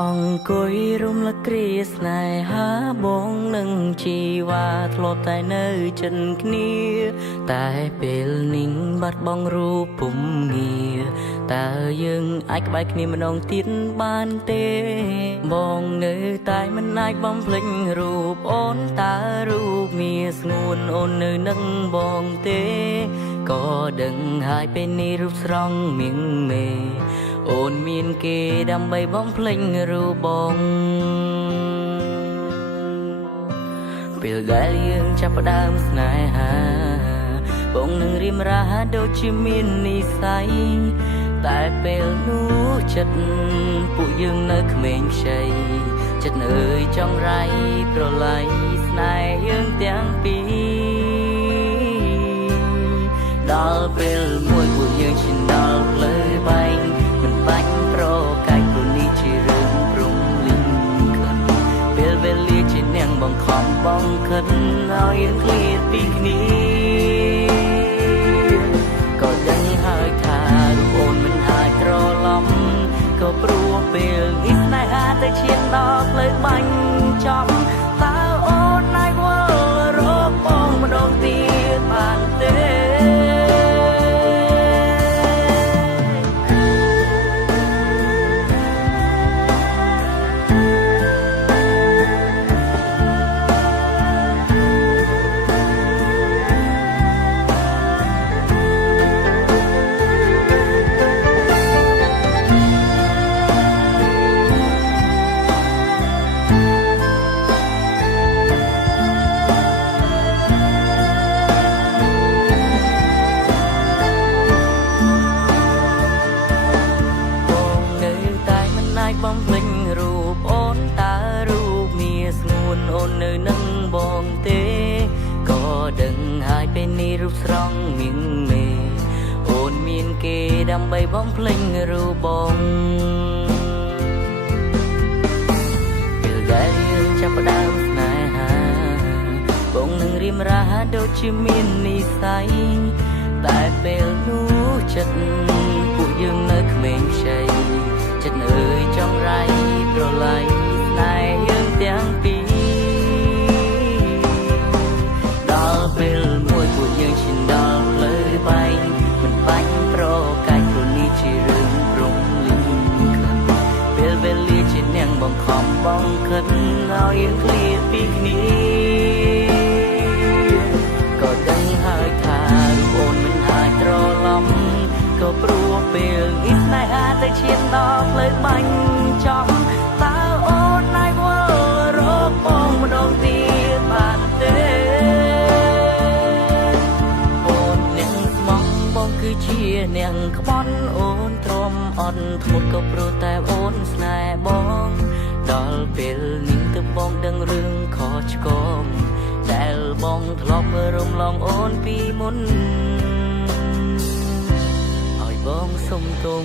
អង្គុយរំលឹកគ្រាស្នេហាបងនឹងជីវ៉ាធ្លាប់តែនៅចិនគ្នាតែពេលនេះបាត់បង់រូបពុំងារតើយើងអាចក្បែរគ្នាម្ដងទៀតបានទេបងនៅតែមិនអាចបំភ្លេចរូបអូនតើរូបមានស្ងួនអូននៅនឹងបងទេក៏ដឹងហើយពេលនេះរូបស្រស់មៀងមេអូនមានគេដើម្បីបំភ្លេចរូបបងពេលដែលយើងចាប់ផ្ដើមស្នេហាបងនឹងរៀមរាដូចជាមាននិស្ស័យតែពេលនោះចិត្តពួកយើងនៅក្មេងខ្ចីចិត្តអើយចង់រៃប្រឡ័យស្នេហ៍យើងទាំងពីរដល់ពេលមួយពួកយើងឈានដល់ផ្លូវបែងមិនបាច់ប្រកាច់ព្រោះនេះជារឿងព្រំលីងខិនពេលវេលាជានាងបង្ខំបងខិនឲ្យយើងឃ្លាតពីគ្នាក៏ដឹងហើយថារូបអូនមិនអាចក្រឡំក៏ព្រោះពេលនេះស្នេហាទៅឈានដល់ផ្លូវបាញ់ចំតើអូនអាចវល់រកបងម្ដងទៀតបានទេបំភ្លេចរូបអូនតើរូបមានស្ងួនអូននៅនឹងបងទេក៏ដឹងហើយពេលនេះរូបស្រស់មៀងមេអូនមានគេដើម្បីបំភ្លេចរូបបងពេលដែលយើងចាប់ផ្ដើមស្នេហាបងនឹងរៀមរាដូចជាមាននិស្ស័យតែពេលនោះចិត្តពួកយើងនៅក្មេងខ្ចីចិត្តអើយចង់រៃប្រឡ័យស្នេហ៍យើងទាំងពីរដល់ពេលមួយពួកយើងឈានដល់ផ្លូវបែងមិនបាច់ប្រកាច់ព្រោះនេះជារឿងព្រំលីងខិនពេលវេលាជានាងបង្ខំបងខិនឲ្យយើងឃ្លាតពីគ្នាក៏ដឹងហើយថារូបអូនមិនអាចក្រឡំក៏ព្រោះពេលនេះស្នេហាទៅឈានដល់ផ្លូវបាញ់ចំតើអូនអាចវល់រកបងម្ដងទៀតបានទេអូននាងស្មងបងគឺជានាងក្បន់អូនទ្រាំអត់ធ្មត់ក៏ព្រោះតែអូនស្នេហ៍បងដល់ពេលនេះទើបបងដឹងរឿងខុសឆ្គងដែលបងធ្លាប់រំលងអូនពីមុនបងសុំទុំ